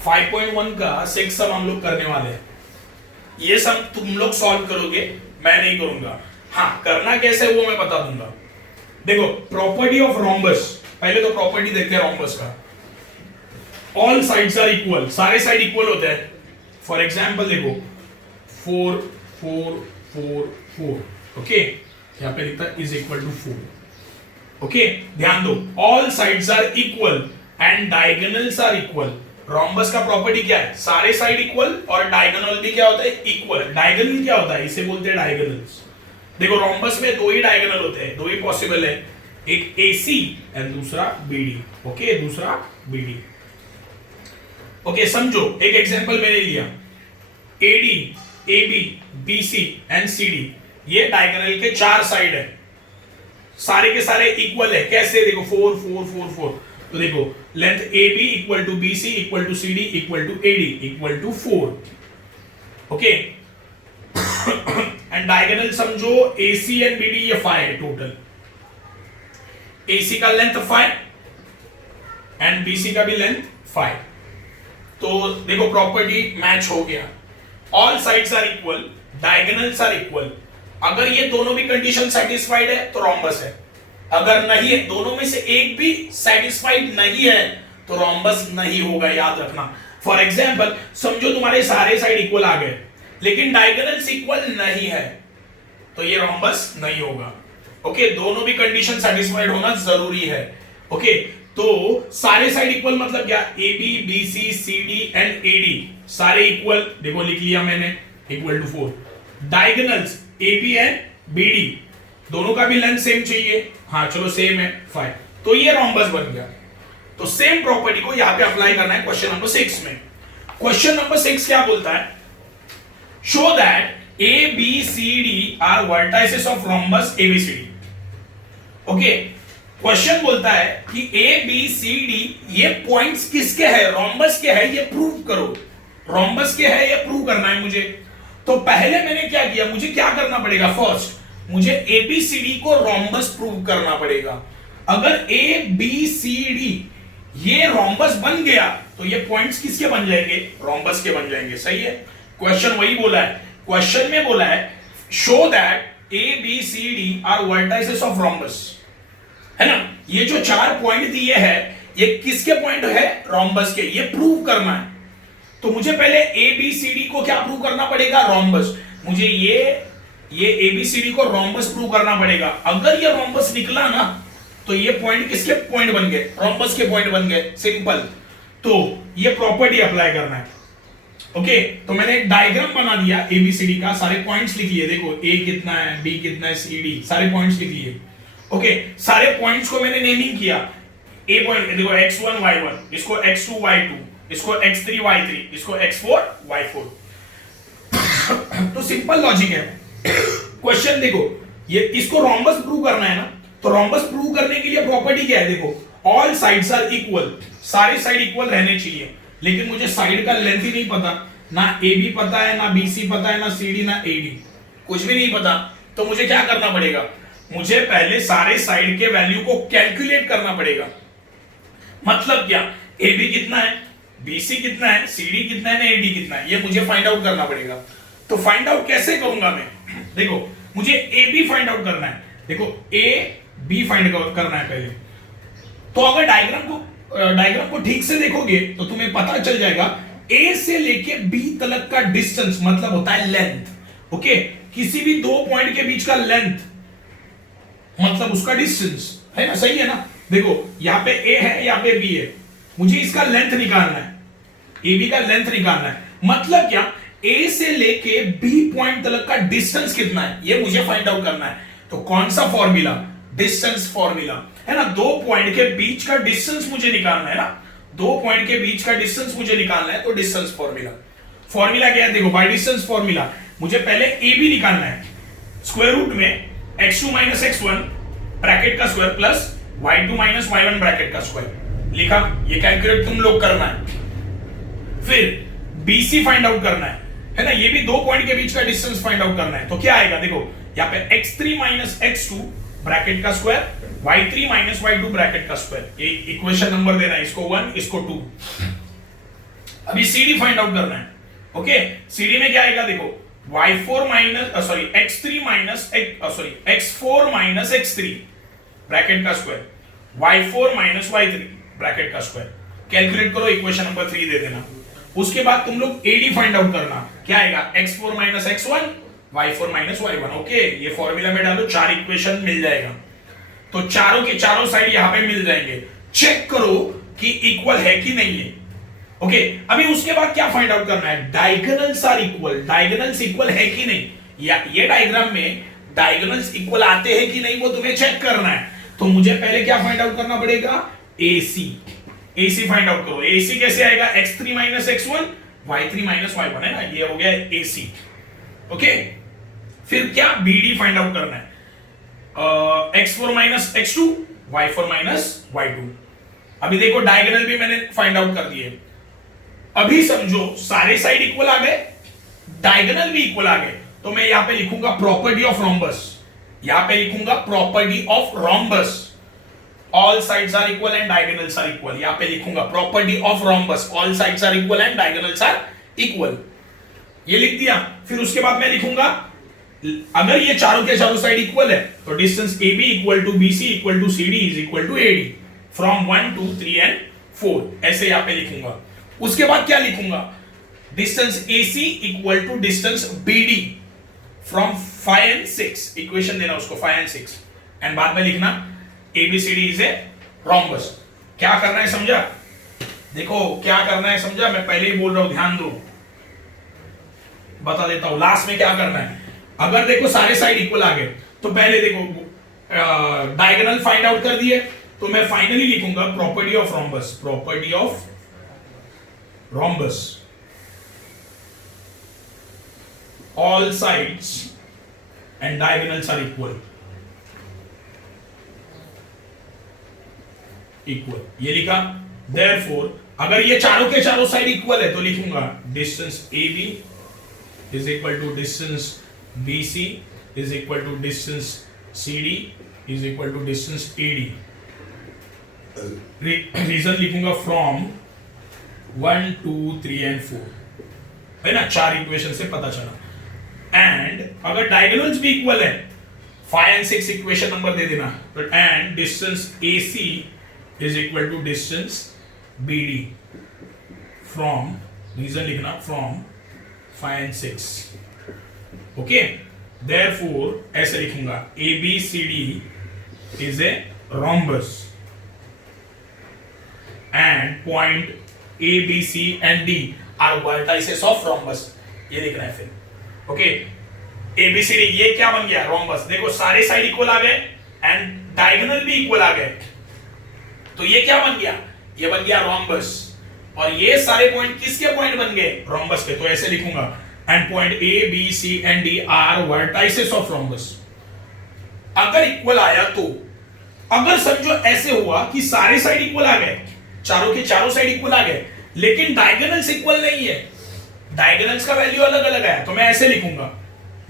5.1 का 6 सम हम लोग करने वाले हैं। ये सम तुम लोग सॉल्व करोगे, मैं नहीं करूंगा। हाँ, करना कैसे वो मैं बता दूंगा। देखो प्रॉपर्टी ऑफ रोम्बस, पहले तो प्रॉपर्टी देखते हैं रोम्बस का। ऑल साइड्स आर इक्वल, सारे साइड इक्वल होते हैं। फॉर एग्जाम्पल देखो 4 4 4 4, ओके, यहाँ पे लिखता है इज इक्वल टू 4। ओके, ध्यान दो, all sides are equal and diagonals are equal. Rhombus का प्रॉपर्टी क्या है? सारे साइड इक्वल और डायगोनल भी क्या होता है? इक्वल। डायगोनल क्या होता है? इसे बोलते हैं डायगोनल्स। देखो रोम्बस में दो ही डायगोनल होते हैं, दो ही पॉसिबल है, एक AC एंड दूसरा BD। ओके, दूसरा BD। ओके, समझो, एक एग्जांपल मैंने लिया, AD, AB, BC and CD, ये डायगोनल के 4 साइड है, सारे के सारे इक्वल है। कैसे? देखो 4 4 4 4, तो देखो length AB equal to BC equal to CD equal to AD equal to 4। Okay, and diagonal समझो AC एंड BD ये 5 है टोटल। AC का लेंथ 5 एंड BC का भी लेंथ 5। तो देखो प्रॉपर्टी मैच हो गया, all sides are equal, diagonals are equal. अगर ये दोनों भी कंडीशन सेटिस्फाइड है तो रोम्बस है, अगर नहीं है, दोनों में से एक भी सेटिस्फाइड नहीं है तो रोम्बस नहीं होगा, याद रखना। फॉर एग्जांपल समझो तुम्हारे सारे साइड इक्वल आ गए लेकिन डायगोनल्स इक्वल नहीं है तो ये रोम्बस नहीं होगा। ओके, दोनों भी कंडीशन सेटिस्फाइड होना जरूरी है। ओके, तो सारे साइड इक्वल मतलब क्या? AB, BC, CD and AD सारे इक्वल, देखो लिख लिया मैंने, equal to 4। Diagonals AB and BD दोनों का भी लेंथ सेम चाहिए, हाँ चलो सेम है 5, तो ये रोम्बस बन गया। तो सेम प्रॉपर्टी को यहां पे अप्लाई करना है क्वेश्चन नंबर 6 में। क्वेश्चन नंबर 6 क्या बोलता है? Show that ABCD are vertices of rhombus ABCD। Okay, question बोलता है कि ABCD ये पॉइंट्स किसके हैं? रोम्बस के हैं, ये प्रूव करो। रोम्बस के हैं, ये प्रूव करना है मुझे। तो पहले मैंने क्या किया, मुझे क्या करना पड़ेगा? फर्स्ट मुझे ABCD को रोम्बस प्रूव करना पड़ेगा। अगर ABCD ये रोम्बस बन गया तो ये पॉइंट्स किसके बन जाएंगे? रोम्बस के बन जाएंगे। सही है, क्वेश्चन वही बोला है। क्वेश्चन में बोला है show that ABCD are vertices of rhombus, है ना? ये जो 4 पॉइंट दिए हैं ये किसके पॉइंट है? रोम्बस के। ये प्रूव करना है तो मुझे पहले ABCD को क्या प्रूव करना पड़ेगा? रोम्बस। मुझे ये ABCD को रोम्बस प्रूव करना पड़ेगा। अगर ये रोम्बस निकला ना तो ये पॉइंट किसके पॉइंट बन गए? रोम्बस के पॉइंट बन गए, सिंपल। तो ये प्रॉपर्टी अप्लाई करना है। ओके, तो मैंने एक डायग्राम बना दिया ABCD का, सारे पॉइंट्स लिख लिए। देखो A कितना है, B कितना है, CD, सारे पॉइंट्स लिख लिए। ओके, सारे पॉइंट्स को मैंने नेमिंग किया। A पॉइंट देखो x1 y1, इसको x2 y2, इसको x3 y3, इसको x4 y4। तो सिंपल लॉजिक है। क्वेश्चन देखो, ये इसको रोम्बस प्रूव करना है ना, तो रोम्बस प्रूव करने के लिए प्रॉपर्टी क्या है? देखो ऑल साइड्स आर इक्वल, सारे साइड इक्वल रहने चाहिए, लेकिन मुझे साइड का लेंथ ही नहीं पता, ना AB पता है, ना BC पता है, ना CD, ना AD, कुछ भी नहीं पता। तो मुझे क्या करना पड़ेगा? मुझे पहले सारे साइड के वैल्यू को कैलकुलेट करना पड़ेगा। मतलब क्या? AB कितना है, BC कितना है, CD कितना है, ना AD कितना है, ये मुझे फाइंड आउट करना पड़ेगा। तो फाइंड आउट कैसे करूंगा मैं? देखो मुझे AB फाइंड आउट करना है। देखो AB फाइंड आउट करना है पहले। तो अगर डायग्राम को ठीक से देखोगे तो तुम्हें पता चल जाएगा A से लेके B तक का डिस्टेंस मतलब होता है लेंथ। ओके, किसी भी दो पॉइंट के बीच का लेंथ मतलब उसका डिस्टेंस, है ना? सही है ना? देखो यहां पे A है, यहां पे B है, मुझे इसका लेंथ निकालना है, AB का लेंथ निकालना है। मतलब क्या? A से लेके B पॉइंट तक का डिस्टेंस कितना है ये मुझे फाइंड आउट करना है। तो कौन सा फॉर्मूला? डिस्टेंस फॉर्मूला, है ना? दो पॉइंट के बीच का डिस्टेंस मुझे निकालना है ना, दो पॉइंट के बीच का डिस्टेंस मुझे निकालना है, तो डिस्टेंस फॉर्मूला। फॉर्मूला क्या है? देखो बाय डिस्टेंस फॉर्मूला मुझे पहले AB निकालना है, स्क्वायर रूट में x2 माइनस x1 ब्रैकेट का square plus y2 minus y1 bracket का स्क्वायर लिखा। ये कैलकुलेट तुम लोग करना है। फिर BC फाइंड आउट करना है ना? ये भी दो पॉइंट के बीच का डिस्टेंस फाइंड आउट करना है। तो क्या आएगा? देखो यहाँ पे x3 माइनस x2 ब्रैकेट का square, y3 minus y2 bracket का स्क्वायर। ये इक्वेशन नंबर देना है, इसको 1 इसको 2। अभी CD फाइंड आउट करना है। ओके, CD में क्या आएगा देखो, y4 minus sorry x3 minus sorry x4 minus x3 bracket का square, y4 minus y3 bracket का स्क्वायर। कैलकुलेट करो, इक्वेशन नंबर 3 दे देना। उसके बाद तुम लोग AD फाइंड आउट करना, क्या आएगा x4 minus x1 y4 minus y1। Okay, ये फॉर्मूला में डालो, 4 इक्वेशन मिल जाएगा। तो चारों के चारों साइड यहां पे मिल जाएंगे। चेक करो कि इक्वल है कि नहीं है। ओके, अभी उसके बाद क्या फाइंड आउट करना है, diagonals are equal, diagonals equal है कि नहीं, या ये डायग्राम में डायगोनल्स इक्वल आते हैं कि नहीं वो तुम्हें चेक करना है। तो मुझे पहले क्या फाइंड आउट करना पड़ेगा, AC। AC फाइंड आउट करो। AC कैसे आएगा, x3 minus x1 y3 minus y1 है ना, ये हो गया AC। ओके, फिर क्या BD फाइंड आउट करना है, x4 minus x2 y4 minus y2। अभी देखो डायगोनल भी मैंने फाइंड आउट कर दिए। अभी समझो सारे साइड इक्वल आ गए, डायगोनल भी इक्वल आ गए, तो मैं यहां पे लिखूंगा प्रॉपर्टी ऑफ रोम्बस। यहां पे लिखूंगा property of rhombus, all sides are equal and diagonals are equal. यहां पे लिखूंगा property of rhombus, all sides are equal and diagonals are equal. ये लिख दिया। फिर उसके बाद मैं लिखूंगा, अगर ये चारों के चारों साइड इक्वल है तो distance AB equal to BC equal to CD is equal to AD from 1 2 3 and 4, ऐसे यहां पे लिखूंगा। उसके बाद क्या लिखूंगा, distance AC equal to distance BD from 5 and 6, equation देना उसको 5 एंड 6, एंड बाद में लिखना ABCD इज ए रोम्बस। क्या करना है समझा, देखो क्या करना है समझा, मैं पहले ही बोल रहा हूं, ध्यान दो, बता देता हूं लास्ट में क्या करना है। अगर देखो सारे साइड इक्वल आ गए तो पहले देखो डायगोनल फाइंड आउट कर दिए, तो मैं फाइनली लिखूंगा property of rhombus, property of rhombus, all sides and diagonals are equal, equal, ये लिखा। देयरफॉर अगर ये चारों के चारों साइड इक्वल है तो लिखूंगा distance AB is equal to distance BC is equal to distance CD is equal to distance AD। Reason लिखूंगा फ्रॉम 1 2 3 एंड 4, है ना, 4 इक्वेशन से पता चला। एंड अगर डायगोनल्स भी इक्वल है, 5 एंड 6 इक्वेशन नंबर दे देना, तो and distance AC is equal to distance BD from, reason लिखना फ्रॉम 5 एंड 6। ओके, देयरफॉर ऐसे लिखूंगा ABCD is a rhombus and point ABC and D are vertices of rhombus, ये लिखना है। फिर ओके, ABCD ये क्या बन गया, रोम्बस। देखो सारे साइड इक्वल आ गए एंड डायगोनल भी इक्वल आ गए, तो ये क्या बन गया, ये बन गया रोम्बस। और ये सारे पॉइंट किसके पॉइंट बन गए, रोम्बस के। तो ऐसे लिखूंगा and point A, B, C and D are vertices of rhombus। अगर इक्वल आया तो, अगर समझो ऐसे हुआ कि सारे साइड इक्वल आ गए, चारों के चारों साइड इक्वल आ गए, लेकिन डायगोनल्स इक्वल नहीं है, डायगोनल्स का वैल्यू अलग अलग है, तो मैं ऐसे लिखूंगा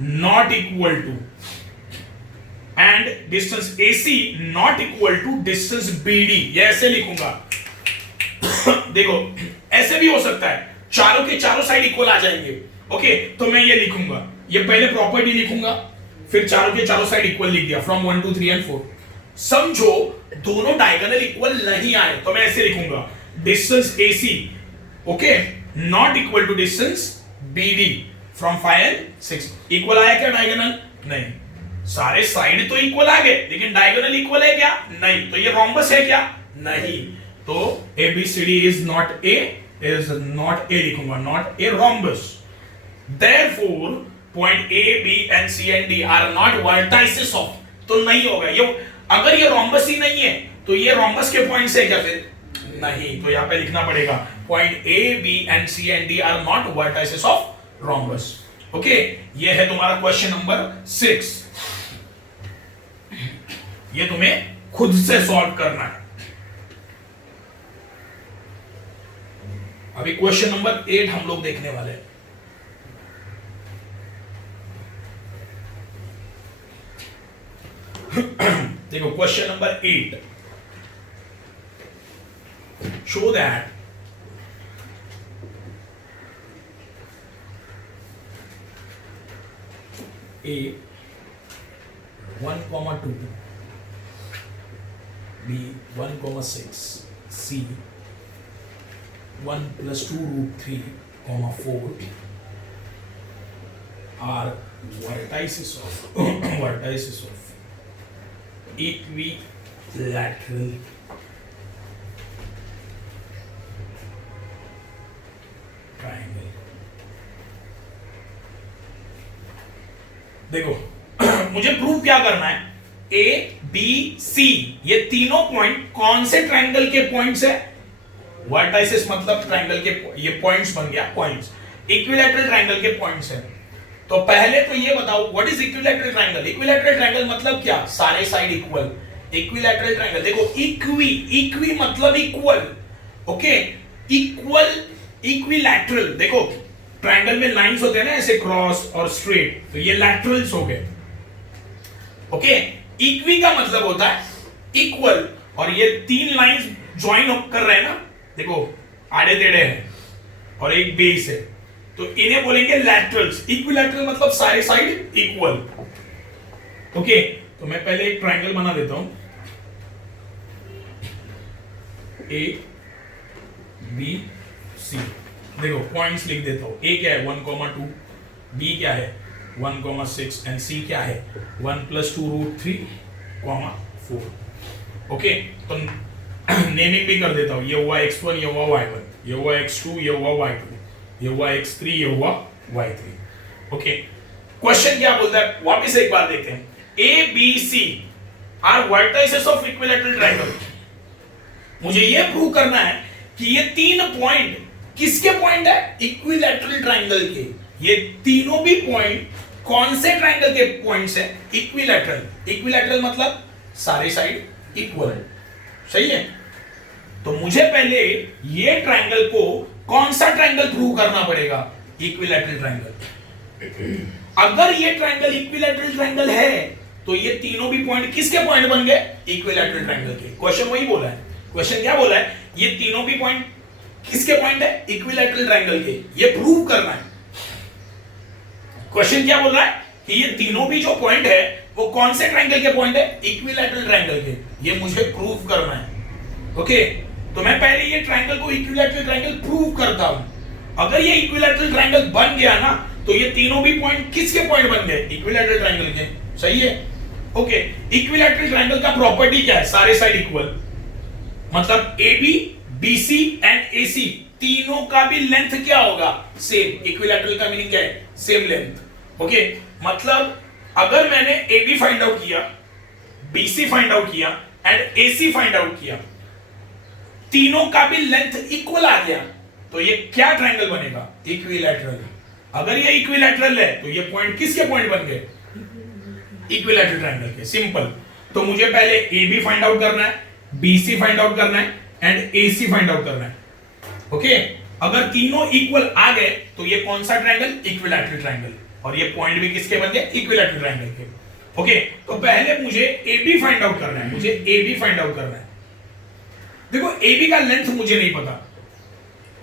not equal to and distance AC not equal to distance BD, ये ऐसे लिखूंगा। देखो ऐसे भी हो सकता है, चारों के चारों साइड इक्वल आ जाएंगे। ओके, तो मैं ये लिखूंगा, ये पहले प्रॉपर्टी लिखूंगा, फिर चारों के चारों साइड इक्वल लिख दिया फ्रॉम 1 2 3 एंड 4। समझो दोनों डायगोनल इक्वल नहीं आए तो मैं ऐसे लिखूंगा distance AC okay not equal to distance BD from 5 and 6। Equal आया क्या डायगोनल, नहीं, सारे साइड तो इक्वल आ गए लेकिन डायगोनल इक्वल है क्या, नहीं, तो ये रोम्बस है क्या, नहीं, तो ABCD इज नॉट ए लिखूंगा, not a rhombus. Therefore, point A, B and C and D are not vertices of, तो नहीं होगा ये। अगर ये रोम्बस ही नहीं है तो ये रोम्बस के पॉइंट्स है क्या, फिर नहीं, तो यहां पे लिखना पड़ेगा point A, B and C and D are not vertices of rhombus। Okay, ये है तुम्हारा क्वेश्चन नंबर 6, ये तुम्हें खुद से सॉल्व करना है। अभी क्वेश्चन नंबर 8 हम लोग देखने वाले हैं। देखो question number 8, show that A 1,2, B 1,6, C 1 plus 2 root 3, 4 are vertices of equilateral triangle. देखो मुझे प्रूव क्या करना है, ए बी सी ये तीनों पॉइंट कौन से ट्रायंगल के पॉइंट्स है, वर्टाइसिस मतलब ट्रायंगल के ये पॉइंट्स बन गया, पॉइंट्स इक्विलैटरल ट्रायंगल के पॉइंट्स है। तो पहले तो ये बताओ what is equilateral triangle. Equilateral triangle मतलब क्या, सारे साइड इक्वल। इक्विलैटरल ट्रायंगल देखो, इक्वी मतलब इक्वल, ओके, इक्वल इक्विलैटरल। देखो ट्रायंगल में लाइंस होते हैं ना ऐसे क्रॉस और स्ट्रेट, तो ये लैटरल्स हो गए, ओके। इक्वी का मतलब होता है इक्वल, और ये तीन लाइंस ज्वाइन कर रहे हैं ना, देखो आड़े टेढ़े हैं और एक बेस है, तो इन्हें बोलेंगे लैटरल्स। इक्विलैटरल मतलब सारे साइड इक्वल, ओके। तो मैं पहले एक ट्रायंगल बना देता हूं, ए बी सी। देखो पॉइंट्स लिख देता हूं, ए क्या है 1,2, बी क्या है 1,6 एंड सी क्या है 1 plus 2 root 3, 4, ओके। तो नेमिंग भी कर देता हूं, ये हुआ x1, ये हुआ y1, ये हुआ x2, ये हुआ y2, ये हुआ x3, ये हुआ y3, ओके। क्वेश्चन क्या बोलता है वापस एक बार देखते हैं, A B C are vertices of equilateral triangle. मुझे ये प्रूव करना है कि ये तीन पॉइंट किसके पॉइंट है, इक्विलैटरल ट्रायंगल के। ये तीनों भी पॉइंट कौन से ट्रायंगल के पॉइंट्स है, इक्विलैटरल। इक्विलैटरल मतलब सारे साइड इक्वल, सही है। तो मुझे पहले ये ट्रायंगल को कौन सा ट्रायंगल प्रूव करना पड़ेगा, इक्विलैटरल ट्रायंगल। अगर ये ट्रायंगल इक्विलैटरल ट्रायंगल है तो ये तीनों भी पॉइंट किसके पॉइंट बन गए, इक्विलैटरल ट्रायंगल के। क्वेश्चन वही बोला है, क्वेश्चन क्या बोला है, ये तीनों भी पॉइंट किसके पॉइंट है, इक्विलैटरल ट्रायंगल के। ये प्रूव करना है। क्वेश्चन क्या बोल रहा है कि ये तीनों भी जो पॉइंट है वो कौन से ट्रायंगल के पॉइंट है, इक्विलैटरल ट्रायंगल के। ये मुझे प्रूव करना है, ओके। तो मैं पहले ये ट्रायंगल को इक्विलैटरल ट्रायंगल प्रूव करता हूं। अगर ये इक्विलैटरल ट्रायंगल बन गया ना, तो ये तीनों भी पॉइंट किसके पॉइंट बन गए, इक्विलैटरल ट्रायंगल के, सही है, ओके। इक्विलैटरल ट्रायंगल का प्रॉपर्टी क्या है, सारे साइड इक्वल, मतलब AB BC एंड AC तीनों का भी लेंथ क्या होगा, सेम। इक्विलैटरल का मीनिंग क्या है, सेम लेंथ, ओके। मतलब अगर मैंने AB फाइंड आउट किया, BC फाइंड आउट किया एंड AC फाइंड आउट किया, तीनों का भी लेंथ इक्वल आ गया, तो ये क्या ट्रायंगल बनेगा, इक्विलैटरल। अगर ये इक्विलैटरल है तो ये पॉइंट किसके पॉइंट बन गए, इक्विलैटरल ट्रायंगल के, सिंपल। तो मुझे पहले AB फाइंड आउट करना है, BC फाइंड आउट करना है एंड AC फाइंड आउट करना है, ओके। अगर तीनों इक्वल आ गए तो ये कौन सा ट्रायंगल, इक्विलैटरल ट्रायंगल, और ये पॉइंट भी किसके बन गए, इक्विलैटरल ट्रायंगल के, ओके। तो पहले मुझे AB फाइंड आउट करना है, मुझे AB फाइंड आउट करना है। देखो AB का लेंथ मुझे नहीं पता,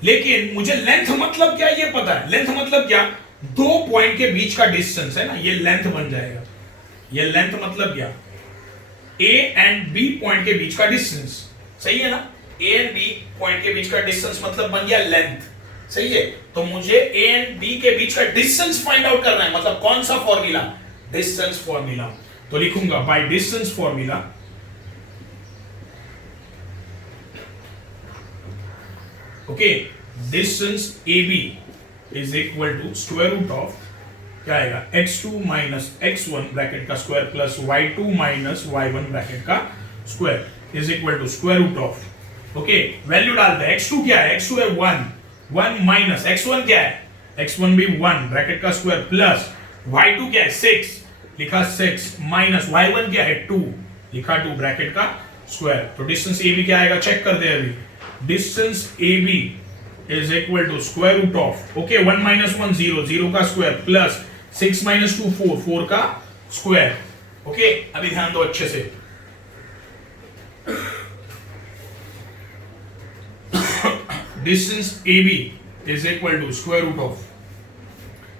लेकिन मुझे लेंथ मतलब क्या ये पता है। लेंथ मतलब क्या, दो पॉइंट के बीच का डिस्टेंस है ना, ये लेंथ बन जाएगा। ये लेंथ मतलब क्या, A एंड B पॉइंट के बीच का डिस्टेंस, सही है ना। A एंड B पॉइंट के बीच का डिस्टेंस मतलब बन गया लेंथ, सही है। तो मुझे A एंड B के बीच का डिस्टेंस फाइंड आउट करना है, मतलब कौन सा फॉर्मूला, डिस्टेंस फॉर्मूला। तो लिखूंगा by distance formula, okay, distance AB is equal to square root of क्या आएगा, x2 माइनस x1 ब्रैकेट का square plus y2 minus y1 bracket का square is equal to square root of, okay. Value डालते हैं, x2 क्या है, x2 है 1 minus x1 क्या है, x1 भी 1 ब्रैकेट का स्क्वायर प्लस y2 क्या है 6 लिखा 6 माइनस y1 क्या है 2 लिखा 2 ब्रैकेट का स्क्वायर। तो डिस्टेंस AB क्या आएगा, चेक करते हैं अभी। Distance AB is equal to square root of, okay, 1 minus 1 0 0 का स्क्वायर प्लस 6 minus 2 4 4 का स्क्वायर, ओके। अभी ध्यान दो अच्छे से, distance AB is equal to square root of,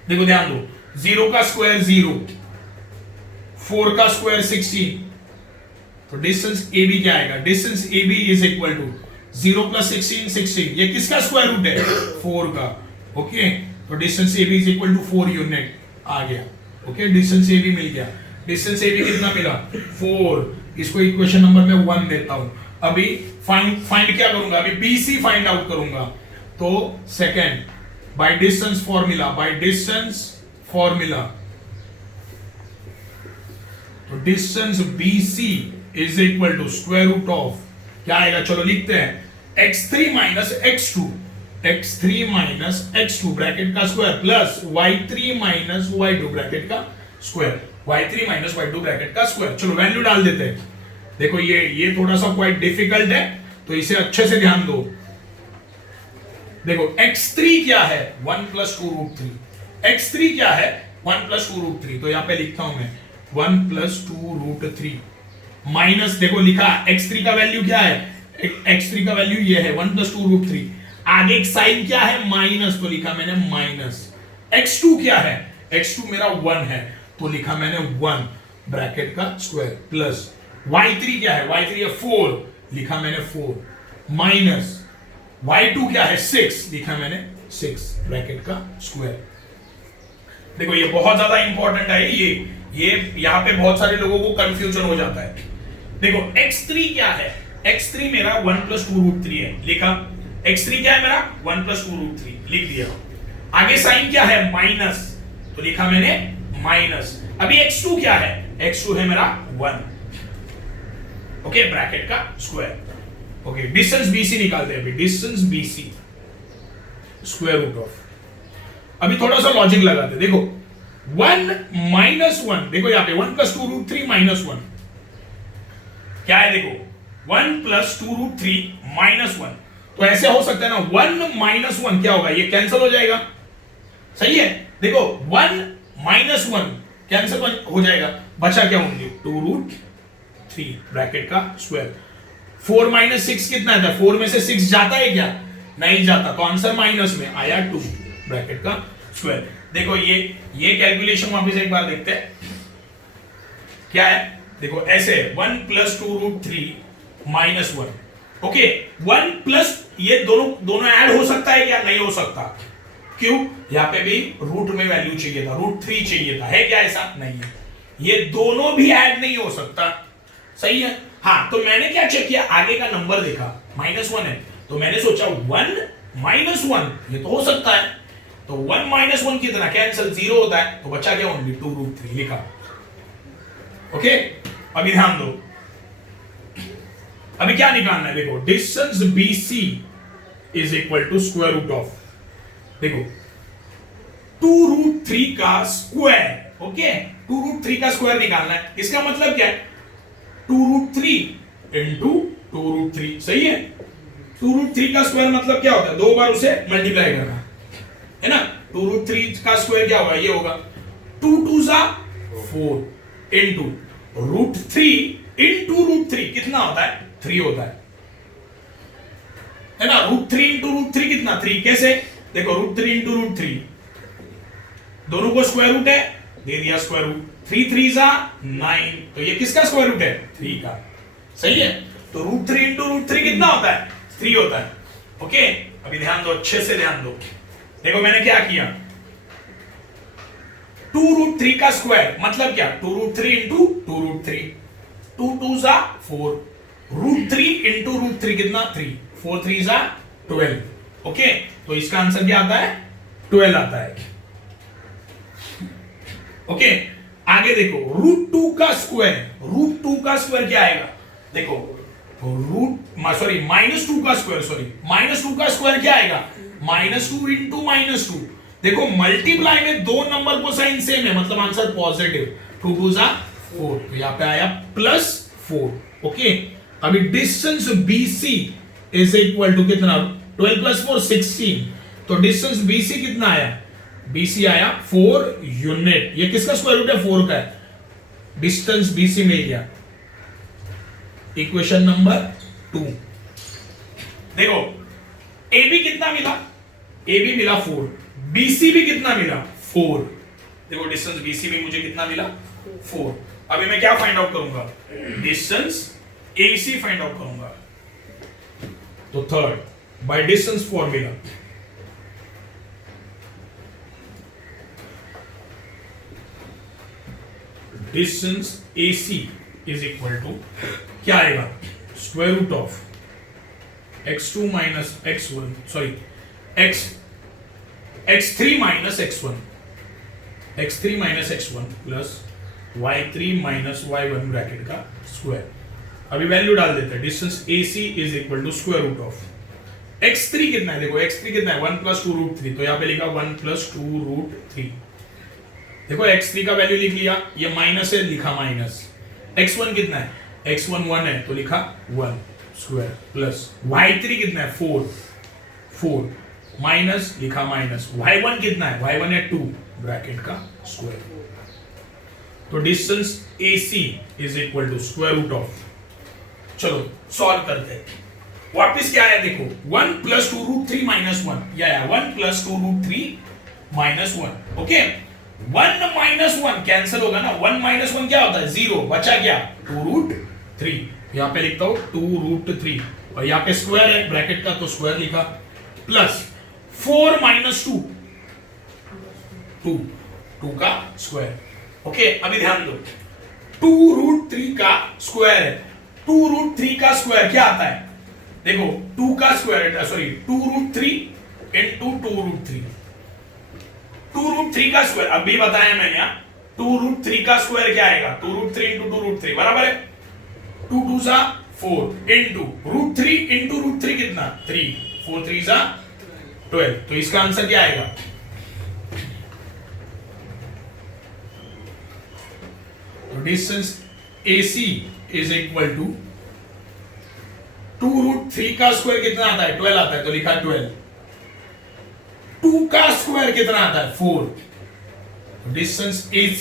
देखो ध्यान दो, 0 का स्क्वायर 0, 4 का स्क्वायर 16, तो डिस्टेंस AB क्या आएगा? Distance AB is equal to 0 plus 16 16, ये किसका स्क्वायर रूट है? 4 का। ओके, तो distance AB is equal to 4 unit आ गया। ओके, डिस्टेंस AB मिल गया। डिस्टेंस AB कितना मिला? 4। इसको इक्वेशन नंबर में 1 देता हूं। अभी फाइंड क्या करूंगा? अभी BC फाइंड आउट करूंगा। तो सेकेंड, बाय डिस्टेंस फॉर्मूला, तो distance BC is equal to square root of क्या आएगा? चलो लिखते हैं x3 माइनस x2 ब्रैकेट का square plus y3 minus y2 bracket का square, y3 minus y2 bracket का स्क्वायर। चलो वैल्यू डाल देते हैं। देखो ये थोड़ा सा क्वाइट डिफिकल्ट है, तो इसे अच्छे से ध्यान दो। देखो x3 क्या है? 1 प्लस 2 रूट 3। x3 क्या है? 1 प्लस 2 रूट 3। तो यहां पे लिखता हूं मैं 1 प्लस 2 रूट 3 माइनस, देखो लिखा x3 का वैल्यू क्या है? x3 का वैल्यू ये है 1 प्लस 2 रूट 3। आगे एक साइन क्या है? माइनस, तो लिखा मैंने माइनस। x2 क्या है? x2 मेरा 1 है, तो लिखा मैंने 1 ब्रैकेट का स्क्वायर प्लस y3 क्या है? y3 है 4, लिखा मैंने 4 माइनस y2 क्या है? 6, लिखा मैंने 6 ब्रैकेट का स्क्वायर। देखो ये बहुत ज्यादा इंपॉर्टेंट है। ये यहां पे बहुत सारे लोगों को कंफ्यूजन हो जाता है। देखो x3 क्या है? x3 मेरा 1 प्लस 2 रूट 3 है, लिखा। x3 क्या है मेरा? 1 प्लस 2 रूट 3 लिख दिया। आगे साइन क्या है? माइनस, तो लिखा मैंने माइनस। अभी x2 क्या है? x2 है मेरा 1, ओके, ब्रैकेट का स्क्वायर। ओके, डिस्टेंस BC निकालते हैं। अभी distance BC square root of, अभी थोड़ा सा लॉजिक लगाते हैं। देखो 1 माइनस 1, देखो यहां पे 1 प्लस 2 रूट 3 माइनस 1 क्या है? देखो 1 प्लस 2 रूट 3 माइनस 1, तो ऐसे हो सकता है ना, 1 माइनस 1 क्या होगा? ये कैंसिल हो जाएगा, सही है। देखो 1 माइनस 1 कैंसिल हो जाएगा, बचा क्या होंगे? 2 रूट 3 ब्रैकेट का स्क्वायर। 4 माइनस 6 कितना था? 4 में से 6 जाता है क्या? नहीं जाता, तो आंसर माइनस में आया 2 ब्रैकेट का स्क्वायर। देखो ये कैलकुलेशन वापस एक बार देखते हैं क्या है। देखो ऐसे 1 plus 2 root 3 minus 1, okay. 1 plus, ये दोनों ऐड हो सकता है क्या? नहीं हो सकता। क्यों? यहां पे भी रूट में वैल्यू चाहिए था, रूट 3 चाहिए था, है क्या? ऐसा नहीं है, ये दोनों भी ऐड नहीं हो सकता, सही है। हाँ, तो मैंने क्या चेक किया? आगे का नंबर देखा, -1 है, तो मैंने सोचा 1 माइनस 1 ये तो हो सकता है, तो 1 माइनस 1 कितना? कैंसिल, 0 होता है, तो बचा क्या? ओनली 2 रूट 3 लिखा। ओके, अभी ध्यान दो, अभी क्या निकालना है? देखो distance BC is equal to square root of, देखो 2 रूट 3 का स्क्वायर, ओके, 2 रूट 3 का स्क्वायर निकालना है। इसका मतलब क्या है? 2 रूट 3 इंटू 2 रूट 3, सही है। 2 रूट 3 का स्क्वायर मतलब क्या होता है? 2 बार उसे मल्टीप्लाई करना है ना। 2 रूट 3 का स्क्वायर क्या होगा? ये होगा 2 2 सा 4 इंटू रूट 3 इंटू रूट 3 कितना होता है? 3 होता है ना। रूट 3 इंटू रूट 3 कितना? 3। कैसे? देखो रूट 3 इंटू रूट 3, दोनों को स्क्वायर रूट है, दे दिया स्क्वायर रूट। 3 3 सा 9, तो ये किसका स्क्वायर रूट है? 3 का, सही है। तो रूट 3 इंटू रूट 3 कितना होता है? 3 होता है। ओके, अभी ध्यान दो, अच्छे से ध्यान दो। देखो मैंने क्या किया, 2 रूट 3 का स्क्वायर मतलब क्या? 2 रूट 3 इंटू 2 रूट 3, 2 2 सा 4, रूट 3 इंटू रूट 3 कितना? 3, 4 3 सा 12, ओके। तो इसका आंसर क्या आता है? 12 आता है, ओके। आगे देखो रूट 2 का स्क्वायर, रूट 2 का स्क्वायर क्या आएगा? देखो माइनस 2 का स्क्वायर, माइनस 2 का स्क्वायर क्या आएगा? -2 इंटू -2। देखो मल्टीप्लाई में 2 नंबर को साइन सेम है, मतलब आंसर पॉजिटिव। 2 2 सा 4, तो यहां पे आया +4, ओके। अभी distance BC is equal to कितना? 12 + 4 16, तो डिस्टेंस BC कितना आया? BC आया 4 यूनिट। ये किसका स्क्वायर रूट है? 4 का है। डिस्टेंस BC मिल गया। Equation number 2। देखो AB कितना मिला? AB मिला 4, BC भी कितना मिला? 4। देखो डिस्टेंस BC भी मुझे कितना मिला? 4। अभी मैं क्या फाइंड आउट करूंगा, डिस्टेंस AC फाइंड आउट करूंगा। तो third by distance formula, distance AC is equal to क्या आएगा, square root of x2 minus x1 sorry x3 minus x1 plus y3 minus y1 bracket का स्क्वायर। अभी value डाल देते हैं, distance AC is equal to square root of x3 कितना है, देखो x3 कितना है 1 प्लस 2 रूट 3, तो यहाँ पे लिखा 1 प्लस 2 रूट 3। देखो x3 का वैल्यू लिख लिया, ये माइनस है लिखा माइनस, x1 कितना है, x1 1 है तो लिखा 1 स्क्वायर प्लस y3 कितना है 4 माइनस लिखा माइनस, y1 कितना है, y1 है 2 ब्रैकेट का स्क्वायर। तो distance AC is equal to square root of, चलो सॉल्व करते हैं। वापस क्या है देखो, 1 प्लस 2 रूट 3 माइनस 1, या 1 plus 2 root 3 minus 1। Okay 1 minus 1 cancel होगा ना, 1 माइनस 1 क्या होता है 0, बचा क्या 2 रूट 3, यहां पे लिखता हूं 2 रूट 3 और यहां पे स्क्वायर है ब्रैकेट का तो स्क्वायर लिखा, प्लस 4 माइनस 2 का स्क्वायर। ओके अभी ध्यान दो, 2 रूट 3 का स्क्वायर है, 2 रूट 3 का स्क्वायर क्या आता है, देखो 2 का square sorry 2 root 3 into 2 root 3, 2 root 3 का स्क्वायर अभी बताया मैंने यहाँ, 2 रूट 3 का स्क्वायर क्या आएगा, 2 रूट 3 इंटू 2 रूट 3 बराबर है 2 2 सा 4 इंटू रूट 3 इंटू रूट 3 कितना 3, 4 3 सा 12, तो इसका आंसर क्या आएगा, तो distance AC is equal to 2 root 3 का स्क्वायर कितना आता है 12 आता है तो लिखा 12, 2 का स्क्वायर कितना आता है 4, distance AC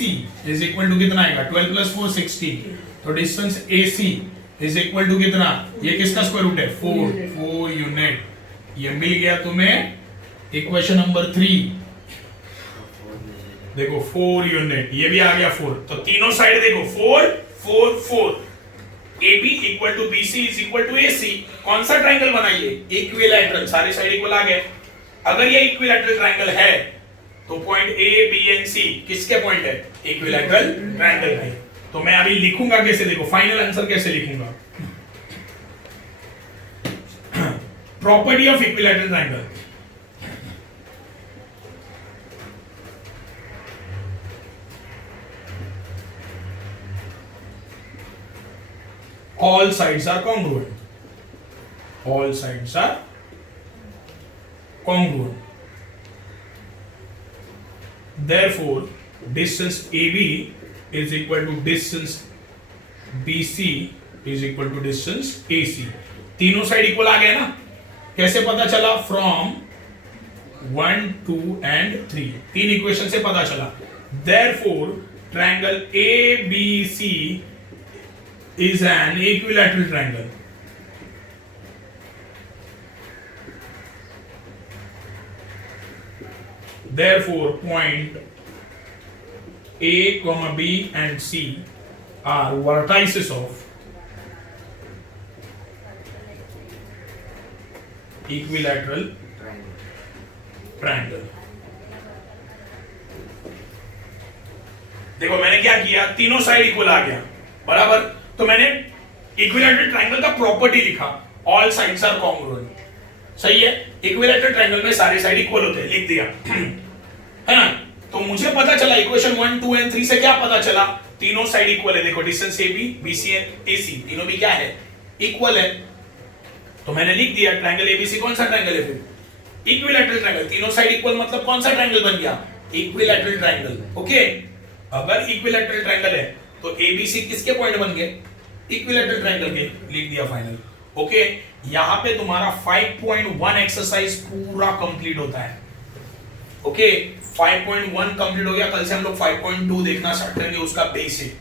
is equal to कितना आएगा 12 प्लस 4 16, तो distance AC is equal to कितना, ये किसका स्क्वायर रूट है 4 यूनिट, ये मिल गया तुम्हें इक्वेशन नंबर 3, देखो 4 यूनिट, ये भी आ गया 4, तो तीनों साइड देखो 4 4 4, AB equal to BC is equal to AC, कौन सा ट्राइंगल बनाइए इक्विलैटरल, सारे साइड इक्वल आ गए। अगर ये इक्विलैटरल ट्राइंगल है तो point A B and C किसके पॉइंट है, इक्विलैटरल ट्राइंगल है। तो मैं अभी लिखूंगा कैसे, देखो फाइनल आंसर कैसे लिखूंगा, property of equilateral triangle, all sides are congruent, all sides are congruent, therefore distance AB is equal to distance BC is equal to distance AC। तीनों साइड इक्वल आ गए ना, कैसे पता चला, फ्रॉम 1 2 and 3, तीन equation से पता चला, therefore triangle ABC is an equilateral triangle, therefore point A, B and C are vertices of equilateral triangle। देखो मैंने क्या किया, तीनों साइड इक्वल आ गया बराबर, तो मैंने इक्विलैटरल ट्रायंगल का प्रॉपर्टी लिखा, ऑल साइड्स आर कॉन्ग्रुएंट, सही है, इक्विलैटरल ट्रायंगल में सारे साइड इक्वल होते हैं, लिख दिया है ना। तो मुझे पता चला इक्वेशन 1 2 and 3 से क्या पता चला, तीनों साइड इक्वल है, देखो distance AB BC and AC तीनों भी क्या है इक्वल है, तो मैंने लिख दिया ट्रायंगल ABC कौन सा ट्रायंगल है, फिर इक्विलैटरल ट्रायंगल, तीनों साइड इक्वल मतलब कौन सा ट्रायंगल बन गया, इक्विलैटरल ट्रायंगल। ओके अगर इक्विलैटरल ट्रायंगल है तो ABC किसके पॉइंट बन गए, इक्विलैटरल ट्रायंगल के, लिख दिया फाइनल। ओके यहां पे तुम्हारा 5.1 एक्सरसाइज पूरा कंप्लीट होता है। ओके 5.1 कंप्लीट हो गया, कल से हम लोग 5.2 देखना स्टार्ट करेंगे, उसका बेसिक।